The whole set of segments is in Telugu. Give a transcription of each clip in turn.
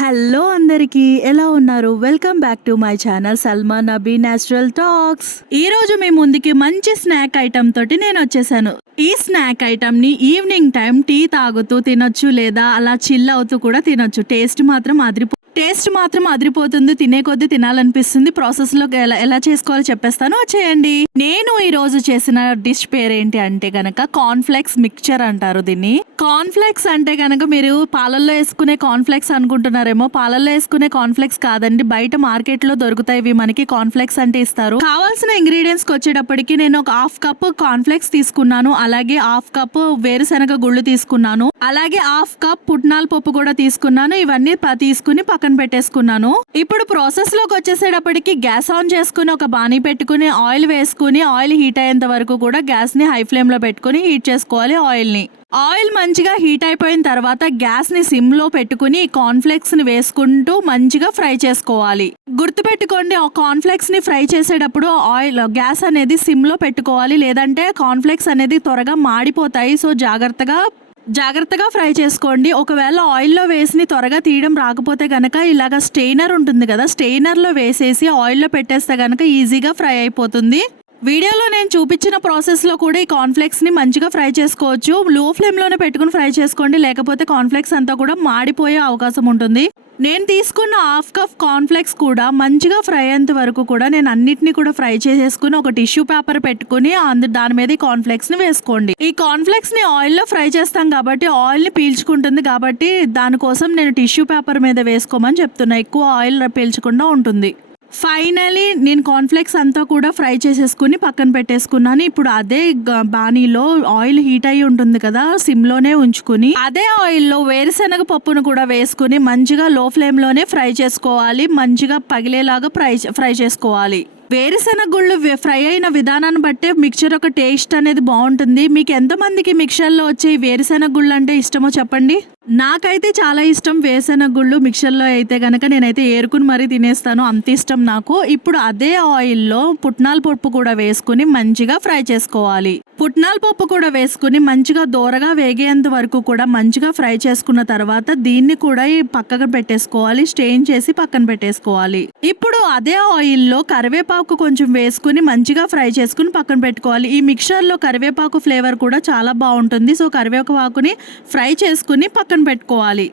హలో అందరికీ ఎలా ఉన్నారు? Welcome back to my channel Salma Nabi natural talks ఈ రోజు మీ ముందుకి మంచి స్నాక్ ఐటమ్ తోటి నేను వచ్చేసాను. ఈ స్నాక్ ఐటమ్ని ఈవినింగ్ టైం టీ తాగుతూ తినొచ్చు లేదా అలా చిల్ అవుతూ కూడా తినొచ్చు. టేస్ట్ మాత్రం అదిరిపో టేస్ట్ మాత్రం అదిరిపోతుంది తినే కొద్దీ తినాలనిపిస్తుంది. ప్రాసెస్లో ఎలా ఎలా చేసుకోవాలో చెప్పేస్తాను. వచ్చేయండి. నేను ఈ రోజు చేసిన డిష్ పేరేంటి అంటే గనక కార్న్ఫ్లెక్స్ మిక్చర్ అంటారు దీన్ని. కార్న్ఫ్లెక్స్ అంటే గనక మీరు పాలల్లో వేసుకునే కార్న్ఫ్లెక్స్ అనుకుంటున్నారేమో. పాలల్లో వేసుకునే కార్న్ఫ్లెక్స్ కాదండి. బయట మార్కెట్లో దొరుకుతాయి. ఇవి మనకి కార్న్ఫ్లెక్స్ అంటే ఇస్తారు. కావాల్సిన ఇంగ్రీడియంట్స్కి వచ్చేటప్పటికి నేను ఒక హాఫ్ కప్ కార్న్ఫ్లెక్స్ తీసుకున్నాను. అలాగే హాఫ్ కప్ వేరుశనగ గుళ్ళు తీసుకున్నాను. అలాగే హాఫ్ కప్ పుట్నాల పప్పు కూడా తీసుకున్నాను. ఇవన్నీ తీసుకుని పక్కన పెట్టేసుకున్నాను. ఇప్పుడు ప్రాసెస్లోకి వచ్చేసేటప్పటికి గ్యాస్ ఆన్ చేసుకుని ఒక బాణీ పెట్టుకుని ఆయిల్ వేసుకుని ఆయిల్ హీట్ అయ్యేంత వరకు కూడా గ్యాస్ని హై ఫ్లేమ్లో పెట్టుకుని హీట్ చేసుకోవాలి ఆయిల్ని ఆయిల్ మంచిగా హీట్ అయిపోయిన తర్వాత గ్యాస్ని సిమ్లో పెట్టుకుని కార్న్ఫ్లెక్స్ని వేసుకుంటూ మంచిగా ఫ్రై చేసుకోవాలి. గుర్తుపెట్టుకోండి ఆ కార్న్ఫ్లెక్స్ని ఫ్రై చేసేటప్పుడు ఆయిల్ గ్యాస్ అనేది సిమ్లో పెట్టుకోవాలి. లేదంటే కార్న్ఫ్లెక్స్ అనేది త్వరగా మాడిపోతాయి. సో జాగ్రత్తగా జాగ్రత్తగా ఫ్రై చేసుకోండి. ఒకవేళ ఆయిల్లో వేసి త్వరగా తీయడం రాకపోతే గనక ఇలాగ స్టెయినర్ ఉంటుంది కదా స్టెయినర్లో వేసేసి ఆయిల్లో పెట్టేస్తే గనక ఈజీగా ఫ్రై అయిపోతుంది. వీడియోలో నేను చూపించిన ప్రాసెస్లో కూడా ఈ కార్న్ఫ్లెక్స్ని మంచిగా ఫ్రై చేసుకోవచ్చు. లో ఫ్లేమ్లోనే పెట్టుకుని ఫ్రై చేసుకోండి. లేకపోతే కాన్ఫ్లెక్స్ అంతా కూడా మాడిపోయే అవకాశం ఉంటుంది. నేను తీసుకున్న హాఫ్ కప్ కార్న్ఫ్లెక్స్ కూడా మంచిగా ఫ్రై అయ్యేంత వరకు కూడా నేను అన్నిటిని కూడా ఫ్రై చేసేసుకుని ఒక టిష్యూ పేపర్ పెట్టుకుని అందు దాని మీద ఈ కార్న్ఫ్లెక్స్ని వేసుకోండి. ఈ కార్న్ఫ్లెక్స్ని ఆయిల్లో ఫ్రై చేస్తాం కాబట్టి ఆయిల్ని పీల్చుకుంటుంది కాబట్టి దానికోసం నేను టిష్యూ పేపర్ మీద వేసుకోమని చెప్తున్నా. ఎక్కువ ఆయిల్ పీల్చకుండా ఉంటుంది. ఫైనలీ నేను కార్న్ఫ్లెక్స్ అంతా కూడా ఫ్రై చేసేసుకుని పక్కన పెట్టేసుకున్నాను. ఇప్పుడు అదే గ- బాణీలో ఆయిల్ హీట్ అయి ఉంటుంది కదా సిమ్లోనే ఉంచుకుని అదే ఆయిల్లో వేరుశెనగ వేరుశనగ పప్పును కూడా వేసుకుని మంచిగా లో ఫ్లేమ్లోనే ఫ్రై చేసుకోవాలి. మంచిగా పగిలేలాగా ఫ్రై ఫ్రై చేసుకోవాలి. వేరుశెనగ గుళ్ళు ఫ్రై అయిన విధానాన్ని బట్టే మిక్చర్ ఒక టేస్ట్ అనేది బాగుంటుంది. మీకు ఎంతమందికి మిక్చర్లో వచ్చే వేరుశెనగ గుళ్ళు అంటే ఇష్టమో చెప్పండి? నాకైతే చాలా ఇష్టం వేసిన గుళ్ళు మిక్చర్లో అయితే కనుక నేనైతే ఏరుకుని మరీ తినేస్తాను. అంత ఇష్టం నాకు. ఇప్పుడు అదే ఆయిల్లో పుట్నాల పప్పు కూడా వేసుకుని మంచిగా ఫ్రై చేసుకోవాలి. పుట్నాల పప్పు కూడా వేసుకుని మంచిగా దూరగా వేగేంత వరకు కూడా మంచిగా ఫ్రై చేసుకున్న తర్వాత దీన్ని కూడా పక్కకు పెట్టేసుకోవాలి. స్టెయిన్ చేసి పక్కన పెట్టేసుకోవాలి. ఇప్పుడు అదే ఆయిల్లో కరివేపాకు కొంచెం వేసుకుని మంచిగా ఫ్రై చేసుకుని పక్కన పెట్టుకోవాలి. ఈ మిక్సర్లో కరివేపాకు ఫ్లేవర్ కూడా చాలా బాగుంటుంది. సో కరివేపాకుని ఫ్రై చేసుకుని పక్కన పక్కన పెట్టుకోవాలి.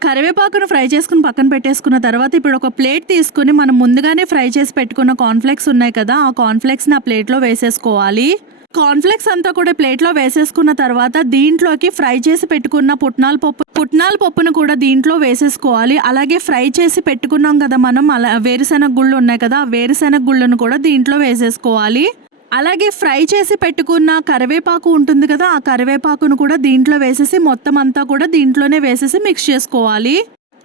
కరివేపాకును ఫ్రై చేసుకుని పక్కన పెట్టేసుకున్న తర్వాత ఇప్పుడు ఒక ప్లేట్ తీసుకుని మనం ముందుగానే ఫ్రై చేసి పెట్టుకున్న కార్న్ఫ్లెక్స్ ఉన్నాయి కదా ఆ కాన్ఫ్లెక్స్ని ఆ ప్లేట్లో వేసేసుకోవాలి. కార్న్ఫ్లెక్స్ అంతా కూడా ప్లేట్లో వేసేసుకున్న తర్వాత దీంట్లోకి ఫ్రై చేసి పెట్టుకున్న పుట్నాల పప్పు పుట్నాల పప్పును కూడా దీంట్లో వేసేసుకోవాలి. అలాగే ఫ్రై చేసి పెట్టుకున్నాం కదా మనం అలా వేరుశెనగ గుళ్ళు ఉన్నాయి కదా ఆ వేరుశెనగ గుళ్ళను కూడా దీంట్లో వేసేసుకోవాలి. అలాగే ఫ్రై చేసి పెట్టుకున్న కరివేపాకు ఉంటుంది కదా ఆ కరివేపాకును కూడా దీంట్లో వేసేసి మొత్తం అంతా కూడా దీంట్లోనే వేసేసి మిక్స్ చేసుకోవాలి.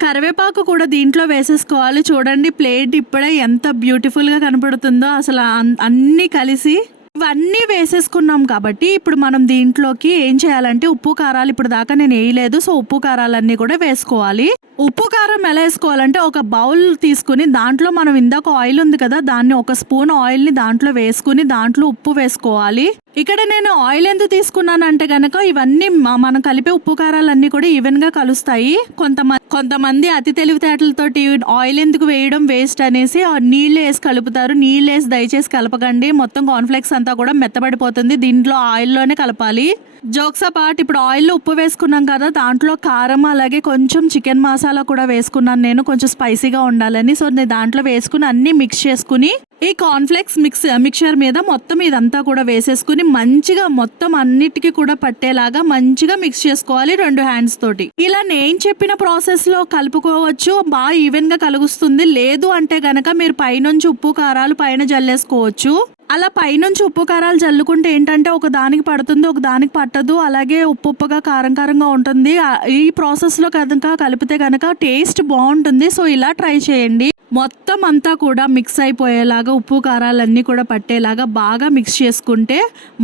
కరివేపాకు కూడా దీంట్లో వేసేసుకోవాలి. చూడండి ప్లేట్ ఇప్పుడే ఎంత బ్యూటిఫుల్గా కనపడుతుందో. అసలు అన్- అన్నీ కలిసి ఇవన్నీ వేసేసుకున్నాం కాబట్టి ఇప్పుడు మనం దీంట్లోకి ఏం చేయాలంటే ఉప్పు కారాలు ఇప్పుడు దాకా నేను వేయలేదు. సో ఉప్పు కారాలన్నీ కూడా వేసుకోవాలి. ఉప్పు కారం ఎలా వేసుకోవాలంటే ఒక బౌల్ తీసుకుని దాంట్లో మనం ఇందాక ఆయిల్ ఉంది కదా దాన్ని ఒక స్పూన్ ఆయిల్ని దాంట్లో వేసుకుని దాంట్లో ఉప్పు వేసుకోవాలి. ఇక్కడ నేను ఆయిల్ ఎందుకు తీసుకున్నాను అంటే గనక ఇవన్నీ మనం కలిపే ఉప్పు కారాలన్నీ కూడా ఈవెన్గా కలుస్తాయి. కొంతమంది కొంతమంది అతి తెలివితేటలతోటి ఆయిల్ ఎందుకు వేయడం వేస్ట్ అనేసి ఆ నీళ్ళు వేసి కలుపుతారు. నీళ్ళు వేసి దయచేసి కలపకండి. మొత్తం కాన్ఫ్లెక్స్ అంతా కూడా మెత్తబడిపోతుంది. దీంట్లో ఆయిల్లోనే కలపాలి. జోక్స్ పార్ట్ ఇప్పుడు ఆయిల్లో ఉప్పు వేసుకున్నాం కదా దాంట్లో కారం అలాగే కొంచెం చికెన్ మసాలా కూడా వేసుకున్నాను నేను. కొంచెం స్పైసీగా ఉండాలని. సో నేను దాంట్లో వేసుకుని అన్ని మిక్స్ చేసుకుని ఈ కార్న్ఫ్లెక్స్ మిక్స్ మిక్చర్ మీద మొత్తం ఇదంతా కూడా వేసేసుకుని మంచిగా మొత్తం అన్నిటికీ కూడా పట్టేలాగా మంచిగా మిక్స్ చేసుకోవాలి రెండు హ్యాండ్స్ తోటి. ఇలా నేను చెప్పిన ప్రాసెస్లో కలుపుకోవచ్చు బాగా ఈవెన్గా కలుగుస్తుంది. లేదు అంటే గనక మీరు పైనుంచి ఉప్పు కారాలు పైన జల్లేసుకోవచ్చు. అలా పైనుంచి ఉప్పు కారాలు జల్లుకుంటే ఏంటంటే ఒక దానికి పడుతుంది ఒక దానికి పట్టదు. అలాగే ఉప్పు ఉప్పుగా కారం కారంగా ఉంటుంది. ఈ ప్రాసెస్లో కనుక కలిపితే కనుక టేస్ట్ బాగుంటుంది. సో ఇలా ట్రై చేయండి. మొత్తం అంతా కూడా మిక్స్ అయిపోయేలాగా ఉప్పు కారాలన్నీ కూడా పట్టేలాగా బాగా మిక్స్ చేసుకుంటే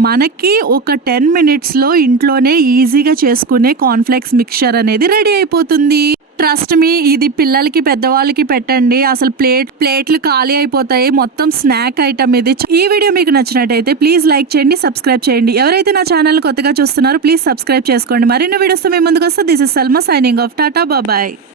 మనకి ఒక టెన్ మినిట్స్లో ఇంట్లోనే ఈజీగా చేసుకునే కాన్ఫ్లెక్స్ మిక్చర్ అనేది రెడీ అయిపోతుంది. ట్రస్ట్ మీ ఇది పిల్లలకి పెద్దవాళ్ళకి పెట్టండి. అసలు ప్లేట్ ప్లేట్లు ఖాళీ అయిపోతాయి. మొత్తం స్నాక్ ఐటమ్ ఇది. ఈ వీడియో మీకు నచ్చినట్టయితే ప్లీజ్ లైక్ చేయండి సబ్స్క్రైబ్ చేయండి. ఎవరైతే నా ఛానల్ కొత్తగా చూస్తున్నారో ప్లీజ్ సబ్స్క్రైబ్ చేసుకోండి. మరిన్ని వీడియోస్ మీ ముందుకు వస్తే. This is Salma signing off tata bye bye